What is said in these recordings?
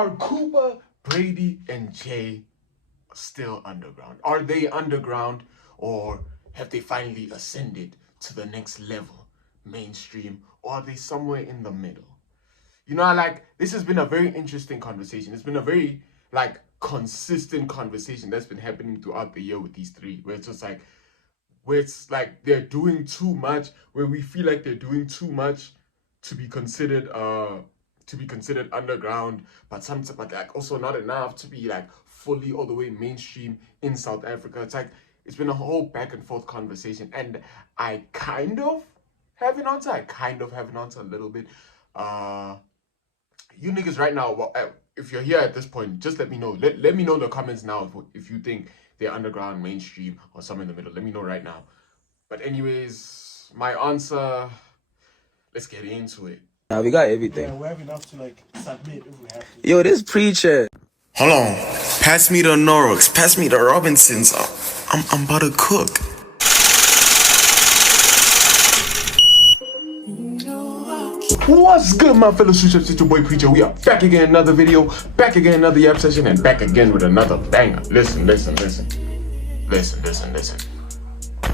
Are Koopa, Brady, and Jay still underground? Are they underground, or have they finally ascended to the next level, mainstream, or are they somewhere in the middle? You know, this has been a very interesting conversation. It's been a very consistent conversation that's been happening throughout the year with these three, where it's like they're doing too much, where we feel like they're doing too much to be considered underground, but also not enough to be fully all the way mainstream in South Africa. It's been a whole back and forth conversation, and I kind of have an answer. A little bit. You niggas right now, well, if you're here at this point, just let me know. Let me know in the comments now if you think they're underground, mainstream, or somewhere in the middle. Let me know right now. But anyways, my answer, let's get into it. Now we got everything. Yeah, we have enough to submit if we have to. Yo, this preacher. Hold on. Pass me the Norrocks. Pass me the Robinsons. I'm about to cook. What's good, my fellow switchers? It's your boy Preacher. We are back again, another video, back again, another yap session, and back again with another banger. Listen.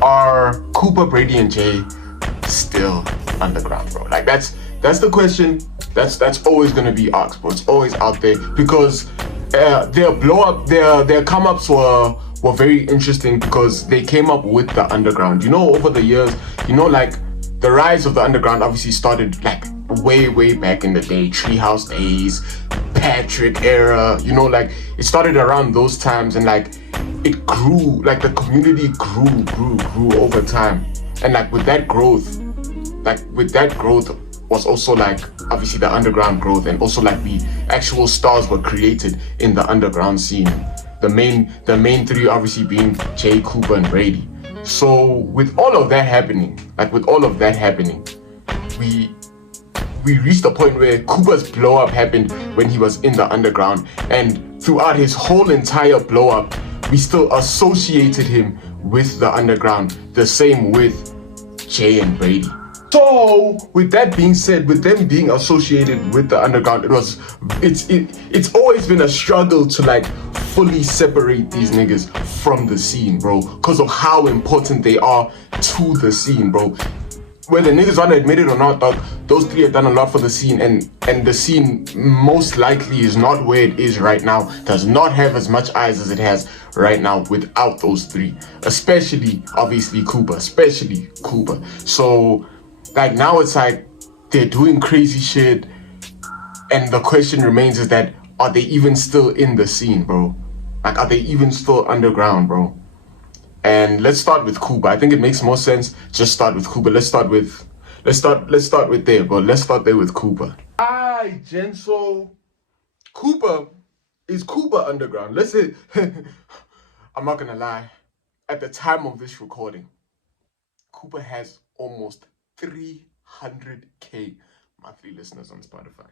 Are Koopa, Brady, and Jay still underground, bro? That's the question. That's always gonna be asked, bro. It's always out there because their blow up, their come ups were very interesting because they came up with the underground. You know, over the years, the rise of the underground obviously started way back in the day, Treehouse days, Patrick era. It started around those times, and it grew, the community grew over time, and with that growth was also obviously the underground growth, and also the actual stars were created in the underground scene. The main three obviously being Jay, Koopa, and Brady. So with all of that happening, we reached a point where Koopa's blow up happened when he was in the underground, and throughout his whole entire blow up, we still associated him with the underground. The same with Jay and Brady. So with that being said, with them being associated with the underground, it's always been a struggle to fully separate these niggas from the scene, bro, because of how important they are to the scene, bro. Whether niggas want to admit it or not, dog, those three have done a lot for the scene, and the scene most likely is not where it is right now, does not have as much eyes as it has right now without those three, especially obviously Koopa, So now it's they're doing crazy shit, and the question remains is that, are they even still in the scene, bro? Are they even still underground, bro? And let's start with Koopa. I think it makes more sense just start with Koopa. Let's start there, bro. Let's start there with Koopa. Alright, Jen, so is Koopa underground? Let's say I'm not gonna lie. At the time of this recording, Koopa has almost 300k monthly listeners on Spotify.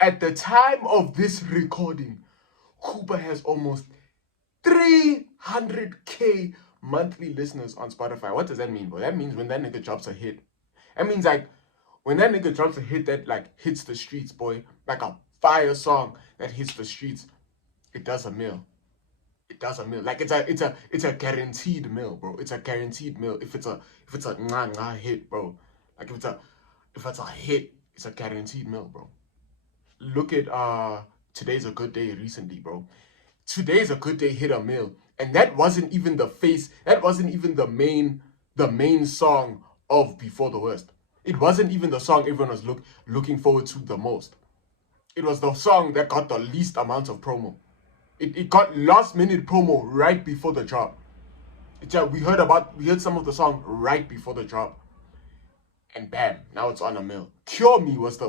At the time of this recording, Koopa has almost 300k monthly listeners on Spotify. What does that mean, bro? That means when that nigga drops a hit, that means when that nigga drops a hit that hits the streets, boy, a fire song that hits the streets, it does a mill. It's a guaranteed mill, bro. It's a guaranteed mill if it's a hit, bro. If it's a hit, it's a guaranteed mill, bro. Look at Today's a Good Day recently, bro. Today's a Good Day hit a mill, and that wasn't even the main song of Before the Worst. It wasn't even the song everyone was looking forward to the most. It was the song that got the least amount of promo. It got last minute promo right before the drop. We heard some of the song right before the drop, and bam, now it's on a mill. Cure Me was the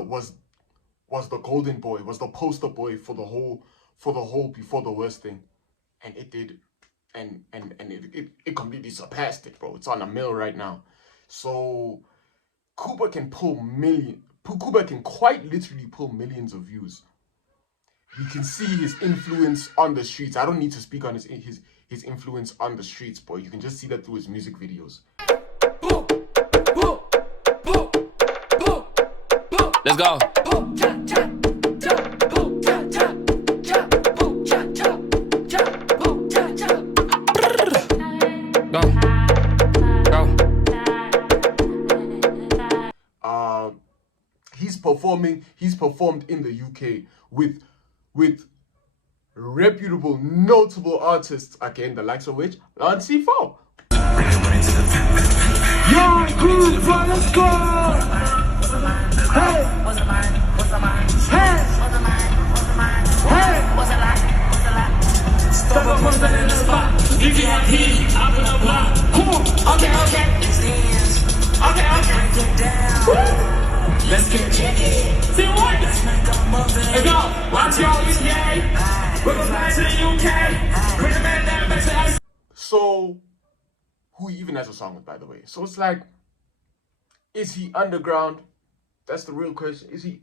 golden boy, was the poster boy for the whole Before the Worst thing, and it did, and it completely surpassed it, bro. It's on a mill right now. So Koopa can quite literally pull millions of views. You can see his influence on the streets. I don't need to speak on his influence on the streets, boy. You can just see that through his music videos. Let's go. performed in the UK with reputable, notable artists, again, the likes of which on C4. Young Koopa, let's go! Hey! Hey! Hey! Step up on the spot. If you have heat, up in the block. Cool. Okay. Let's get jiggy. See what? Let's go. Watch y'all with yay. We're going back to the UK. Bring the man down back to us. So, who he even has a song with, by the way. So it's like, is he underground? That's the real question. Is he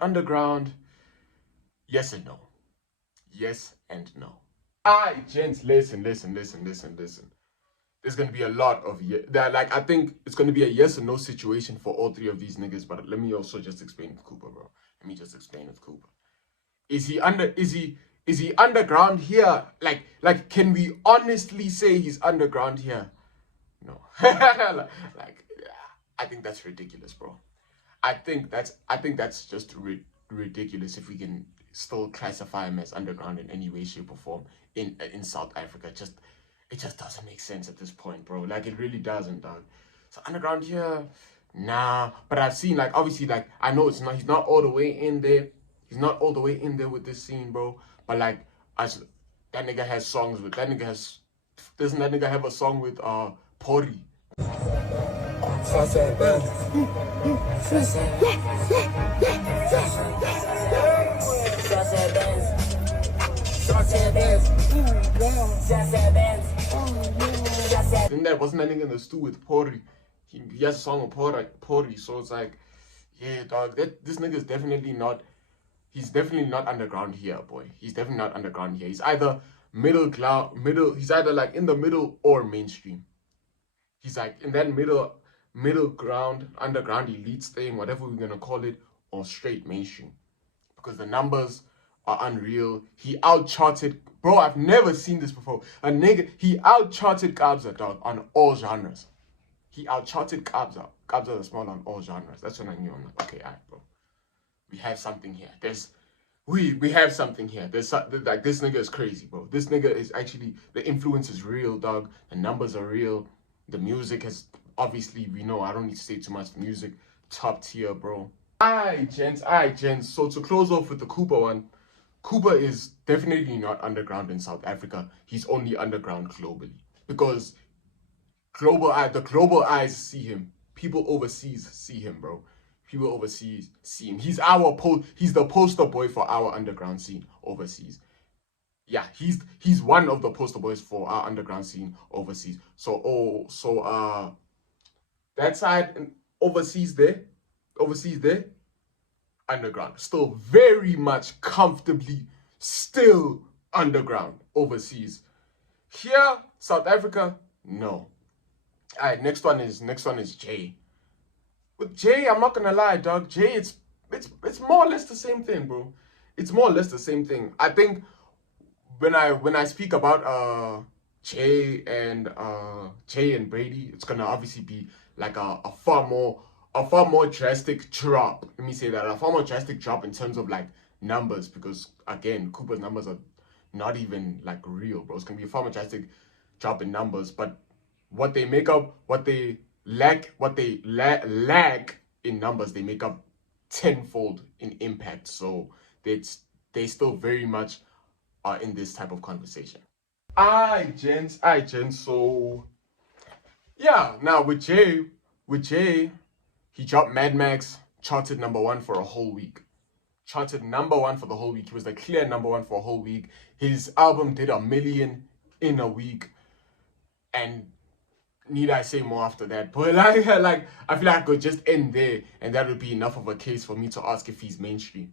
underground? Yes and no. Yes and no. Gents, listen. There's gonna be a lot of I think it's gonna be a yes and no situation for all three of these niggas. But let me also just explain with Koopa, bro. Let me just explain with Koopa. Is he underground here? Like, can we honestly say he's underground here? No. I think that's ridiculous, bro. I think that's just ridiculous if we can still classify him as underground in any way, shape, or form in South Africa. It just doesn't make sense at this point, bro. Like, it really doesn't, dog. So underground here, nah. But I've seen, like, obviously, like, I know he's not all the way in there. He's not all the way in there with this scene, bro. But like, that nigga has songs with doesn't that nigga have a song with Pori? Wasn't that nigga in the stew with Pori? He has a song with Pori, so it's like, yeah, dog, this nigga's definitely not. He's definitely not underground here, boy. He's definitely not underground here. He's either he's either like in the middle or mainstream. He's like in that middle ground, underground elites thing, whatever we're gonna call it, or straight mainstream. Because the numbers are unreal. He outcharted, bro, I've never seen this before. He outcharted Kabza, dog, on all genres. He outcharted Kabza the Small on all genres. That's when I knew. I'm like, okay, alright, bro. We have something here. We have something here. Like, this nigga is crazy, bro. This nigga is actually, the influence is real, dog. The numbers are real. The music has, obviously, we know, I don't need to say too much. The music, top tier, bro. Alright, gents. So to close off with the Koopa one, Koopa is definitely not underground in South Africa. He's only underground globally. Because the global eyes see him. People overseas see him, bro. People overseas see him. He's the poster boy for our underground scene overseas. Yeah, he's one of the poster boys for our underground scene overseas. So that side overseas there, underground. Still very much comfortably still underground overseas. Here, South Africa, no. Alright, next one is Jay. With Jay, I'm not gonna lie, dog. Jay, it's more or less the same thing, bro. It's more or less the same thing. I think when I speak about Jay and Brady, it's gonna obviously be like a far more drastic drop. Let me say that, a far more drastic drop in terms of like numbers, because again, Koopa's numbers are not even like real, bro. It's gonna be a far more drastic drop in numbers, but what they make up, what they lack in numbers, they make up tenfold in impact. So they still very much are in this type of conversation. Alright, gents. So yeah, now with Jay, he dropped Mad Max, charted #1 for a whole week. Charted #1 for the whole week. He was the clear #1 for a whole week. His album did 1 million in a week, and need I say more after that? But like I feel like I could just end there, and that would be enough of a case for me to ask if he's mainstream.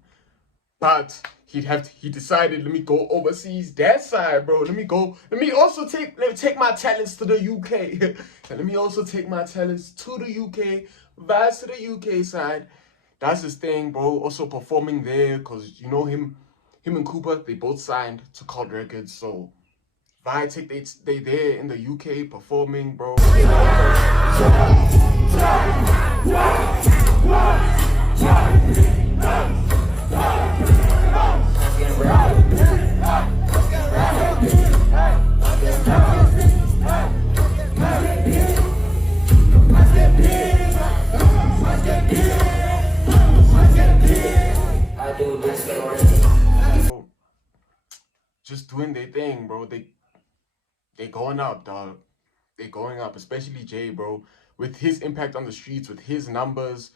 But he decided, let me go overseas, that side, bro. Let me also take my talents to the UK. Let me also take my talents to the UK, vibes to the UK side. That's his thing, bro. Also performing there, because you know him and Koopa, they both signed to Cult Records, so they there in the UK performing, bro. just doing their thing, bro. They going up, dog. They going up, especially Jay, bro. With his impact on the streets, with his numbers,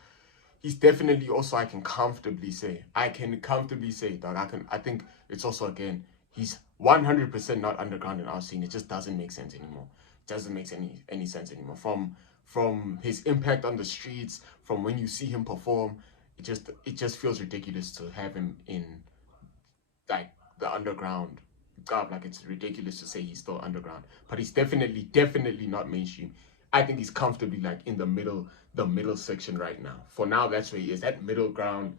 he's definitely also I can comfortably say, dog. I think it's also again, he's 100% not underground in our scene. It just doesn't make sense anymore. It doesn't make any sense anymore. From his impact on the streets, from when you see him perform, it just feels ridiculous to have him in like the underground. God, like it's ridiculous to say he's still underground, but he's definitely not mainstream. I think he's comfortably like in the middle section right now. For now, that's where he is. That middle ground,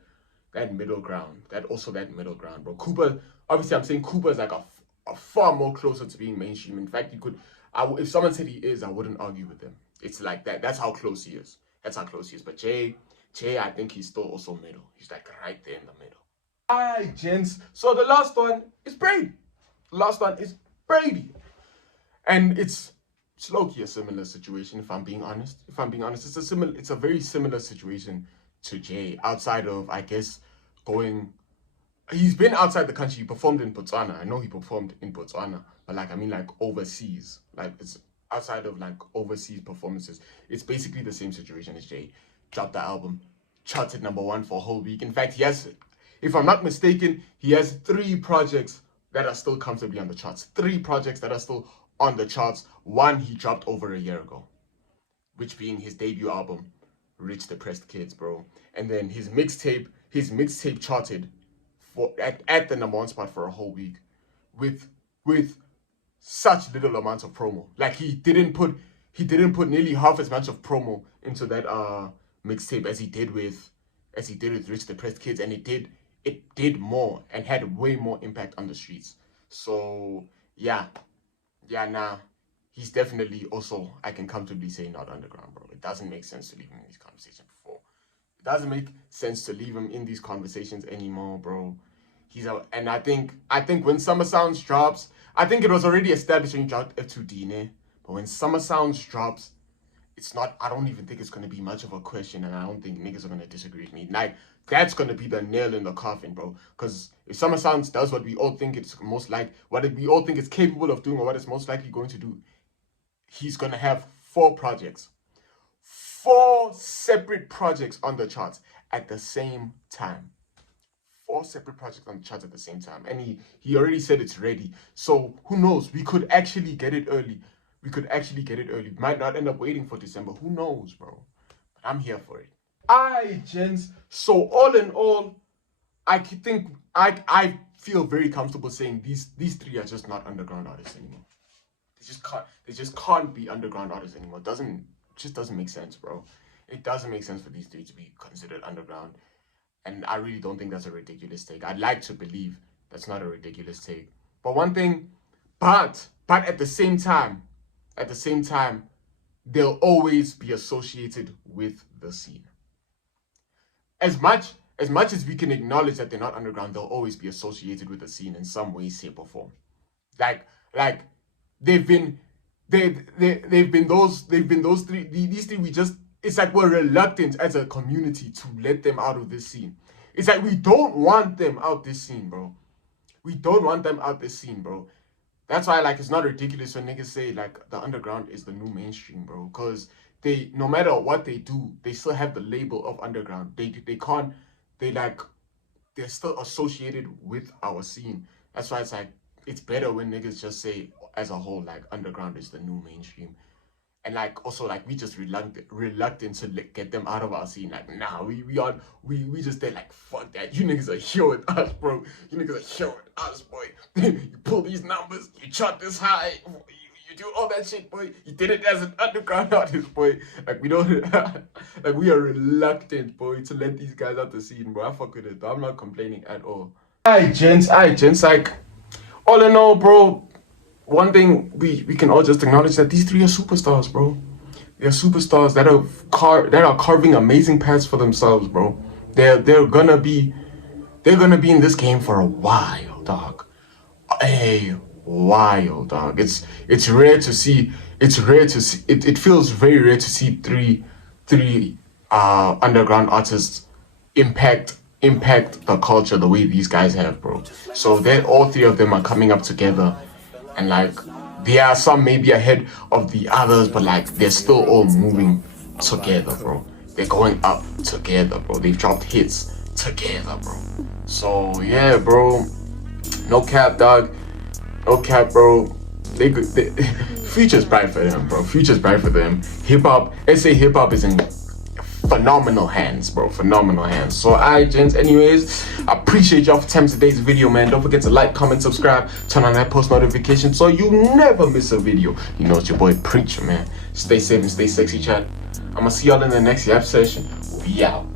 bro. Koopa, obviously, I'm saying Koopa is like a far more closer to being mainstream. In fact, if someone said he is, I wouldn't argue with them. It's like that. That's how close he is. But Jay, I think he's still also middle. He's like right there in the middle. Hi, gents. So the last one is Brady. And it's low-key a similar situation, if I'm being honest. It's a very similar situation to Jay, outside of, I guess, he's been outside the country. He performed in Botswana. I know he performed in Botswana, but like, I mean, like overseas, like it's outside of like overseas performances. It's basically the same situation as Jay. Dropped the album, charted #1 for a whole week. In fact, if I'm not mistaken, he has 3 projects that are still comfortably on the charts. 3 projects that are still on the charts. One he dropped over a year ago, which being his debut album, Rich Depressed Kids, bro. And then his mixtape charted at the #1 spot for a whole week, with such little amounts of promo. Like he didn't put nearly half as much of promo into that mixtape as he did with Rich Depressed Kids, and it did more and had way more impact on the streets. So yeah, nah, he's definitely also, I can comfortably say, not underground, bro. It doesn't make sense to leave him in these conversations before. It doesn't make sense to leave him in these conversations anymore, bro. And I think when Summer Sounds drops, I think it was already established when he dropped F2D, but when Summer Sounds drops, I don't even think it's going to be much of a question, and I don't think niggas are going to disagree with me. Like, that's going to be the nail in the coffin, bro. Because if Summer Sounds does what we all think it's we all think it's capable of doing, or what it's most likely going to do, he's going to have 4 projects. 4 separate projects on the charts at the same time. 4 separate projects on the charts at the same time. And he already said it's ready. So, who knows? We could actually get it early. We might not end up waiting for December. Who knows, bro? But I'm here for it. Alright, gents. So all in all, I think I feel very comfortable saying these 3 are just not underground artists anymore. They just can't be underground artists anymore. It just doesn't make sense, bro. It doesn't make sense for these 3 to be considered underground. And I really don't think that's a ridiculous take. I'd like to believe that's not a ridiculous take. But at the same time, they'll always be associated with the scene. As much as we can acknowledge that they're not underground, they'll always be associated with the scene in some way, shape, or form. Like they've been those 3. These 3, it's like we're reluctant as a community to let them out of this scene. It's like we don't want them out this scene, bro. That's why, like, it's not ridiculous when niggas say, like, the underground is the new mainstream, bro. Because no matter what they do, they still have the label of underground. They're still associated with our scene. That's why it's like, it's better when niggas just say, as a whole, like, underground is the new mainstream. And, like, also, like, we just reluctant to get them out of our scene. Like, nah, we just, they're like, fuck that. You niggas are here with us, bro. You niggas are here with us, boy. You pull these numbers, you chart this high, you do all that shit, boy. You did it as an underground artist, boy. Like, we don't, like, we are reluctant, boy, to let these guys out the scene, bro. I fuck with it, though. I'm not complaining at all. Alright, gents, like, all in all, bro, one thing we can all just acknowledge that these 3 are superstars, bro. They're superstars that are carving amazing paths for themselves, bro. They're gonna be in this game for a while, dog. A while, dog. It's rare to see. It feels very rare to see three underground artists impact impact the culture the way these guys have, bro. So that all three of them are coming up together, and like there are some maybe ahead of the others, but like they're still all moving together, bro. They're going up together, bro. They've dropped hits together, bro. So yeah, bro. No cap, dog. No cap, bro. Future's bright for them, bro. Future's bright for them. Hip hop, SA hip hop is in phenomenal hands, bro. Phenomenal hands. So, alright, gents. Anyways, I appreciate y'all for time today's video, man. Don't forget to like, comment, subscribe, turn on that post notification so you never miss a video. You know it's your boy Preacher, man. Stay safe and stay sexy, chat. I'ma see y'all in the next rap session. We out.